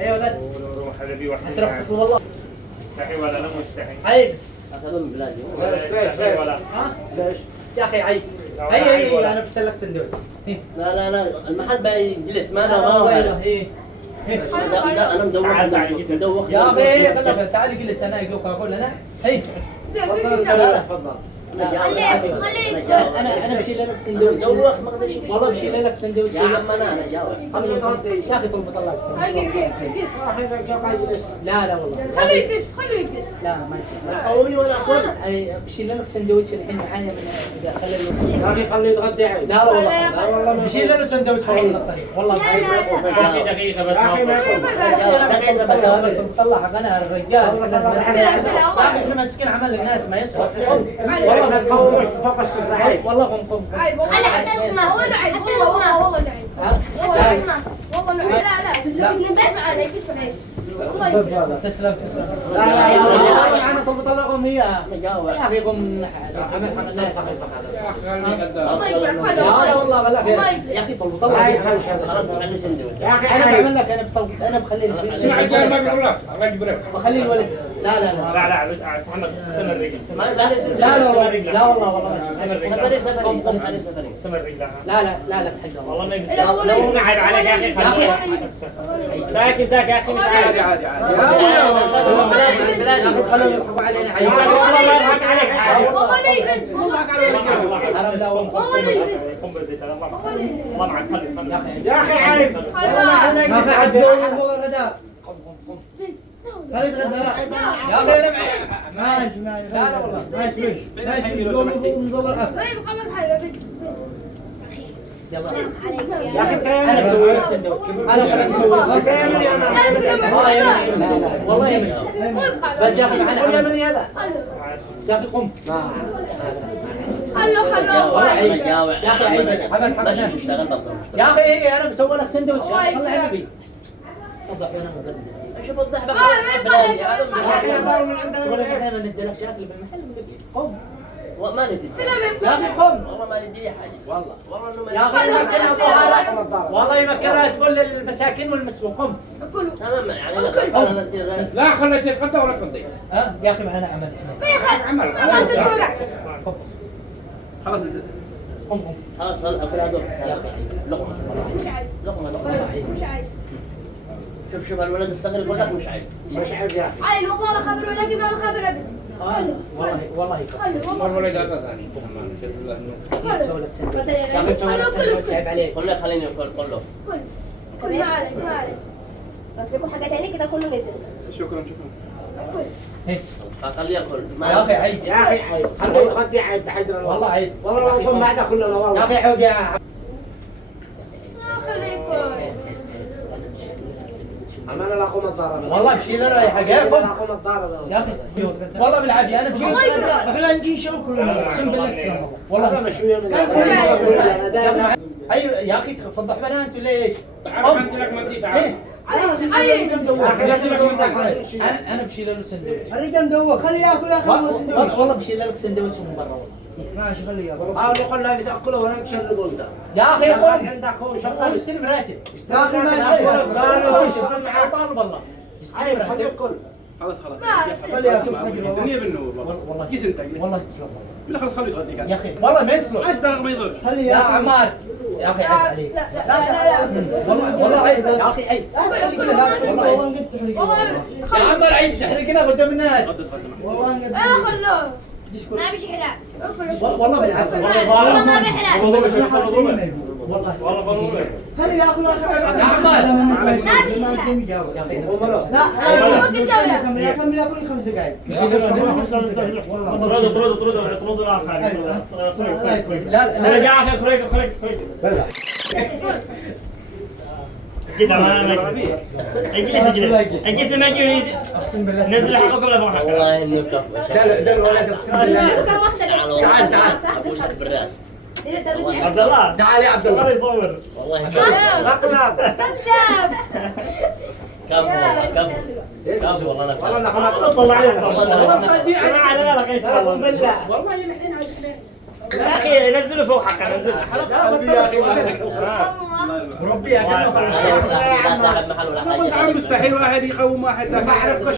اي ولد روح حبيبي واحد انت رحت والله مستحي ولا لا مستحي؟ عيب اخذوا من بلادي. ليش ولا ها ليش؟ يا اخي عيب لا، اي عيب ولا. انا جبت لك سندويش لا المحل بقى يجلس ما لا انا وينه اي انا مدوخ مدوخ يا اخي تعال اجلس انا يقولك اقول انا هي تفضل. انا بشيل لك سندويش مدوخ ما اقدر شيء. والله بشيل لك سندويش يا عم انا جاوب. يا اخي طول بطلع لا والله خليه يقص لا ما يصير صومني وانا اكل. أنا بشيل لك سندويش الحين معايا من خلي يا اخي خليه يتغدى عيب. لا والله بشيل لنا سندويش والله من الطريق والله دقيقة بس يا أخي ما دقيقة بس طلع حقنا الرجال يا اخي احنا ماسكين عمل الناس ما يصرف والله ما تقومش فوق السفرة عيب. والله قم عيب والله حتى والله عيب والله عيب والله عيب والله عيب لا ننتهي معانا يقص معيش والله تسلم لا معنا طلب طلقهم هي يا اخي قم عمل حق الناس الله يقول خلوا لا والله والله يا اخي طلب طلق عيب خمس هذا. خلاص عندي سندويش. يا اخي انا عيب. بعمل لك انا بصوت انا بخلي اسمع الجاي ما بيقول لك الله يجبرك. بخلي الولد لا لا محمد سمر الرجل لا والله سفري سفري. سمر الرجل لا بحق والله ما لا، والله يقصد لو يقصد. نعب عليك يا اخي ساكن يا اخي عادي عادي يا اخي خلوا يضحكوا علينا عيب والله لي بس والله حرام لا والله والله لي بس قم بزيت الله معك خلي يا اخي عيب. ما في عدو هو الغداء خلي يتغدى يا اخي انا ماشي لا والله ماشي طيب خمس حاجة بس يلا يا اخي انت انا بسوي لك سندويش انا انت يا من يا مان. والله يمين بس يا اخي قول يا معنا من هذا. يا اخي قم خلوا والله عيب جاوب. يا اخي عيب ماشي اشتغل بطل. يا اخي ايه انا بسوي لك سندويش صلي على النبي وضح وانا مغرب شوف الضحك بخلص بلادي. يا اخي هذا من عندنا ولا العيب. احنا ندي لك شكل بالمحل قم ما ندري. يا اخي قم والله ما ندري حاجة. والله والله انه يا ما اخي يمكنها ابوها والله يمكنها تقول للمساكين والمسوق قم تمام يعني انا ندي الرأي. لا خليك تتغدى ولا تقضي. يا اخي معنا عمل احنا عمل. خلاص قم خلاص اكل هذول. لقمة مش عيب لقمة. مش عيب شوف الولد الصغير يقول لك مش عيب. مش عيب يا اخي. عيل والله لا خبر ولا قبل ولا خبر ابدا والله خلوا مر ولا والله جاء ثاني. تسوي لك سندويش يا اخي تسوي لك سندويش عيب عليك قول له خليني اكل قول له. كل ما عليك ما عليك بس يكون حاجة تانية كده كله نزل. شكرا. خليه ياكل. يا اخي عيب يا اخي عيب. خليه يتغدى عيب بحجر الله. والله عيب والله لو قم بعد كلنا يا والله. اخي عيب يا خليكم انا لا اقوم اتضارب. والله بشيل انا اي حاجه لا قم اقوم اتضارب. يا اخي والله بالعافيه انا بشيل احنا نجي شو كلنا. اقسم بالله تسلم هذا والله مشويه من كيف دائما. ايوه يا اخي تفضح بنا انت ولا ايش؟ تعال عندي لك مدي تعال. عيل يا اخي لا تمشي من داخل. انا بشيل له سندويش الرجال مدوخ خليه ياكل يا اخي والله بشيل لك سندويش من برا والله ماشي خليه ياكل حاول يقول لا تاكله ولا تشربه انت. يا اخي قم عندك هو قم شغال. استلم راتب يا اخي ماشي لا معاه طالب والله عيب استلم خليه راتب ياكل. خلاص خليه ياكل بحجر الدنيا بالنور والله كيس انت والله تسلم لا خلاص خليه يتغدى يا اخي والله ما يصلح عايز ترى ما يضرش. خليه يا ياكل عمار يا اخي عيب عليك لا والله عيب يا اخي عيب والله يا عمار عيب تحرقنا قدام الناس والله انقد خلوه ما بيجي حراق والله بالعافيه والله ما بيحرق والله خليه ياكل يا عمار لا كمل ياكل 5 دقائق طرد الاخر لا يا اخي خريج كذا ما اجلس ما يجي اقسم بالله نزل حقكم لا فوق والله انه كفو. ده الولد اقسم بالله تعال ابوسك بالراس. عبد الله تعال يا عبد الله الله يصور والله اقلب. كفو والله انا والله انا خلاص طلع عليك والله على بالك ايش اقسم بالله. والله الحين عايز يا اخي نزله فوق حقنا نزل يا اخي مربي يا بس صاحب محل ولا انا قلت عم حاجه. مستحيل واحد يقوم واحد ما اعرفكش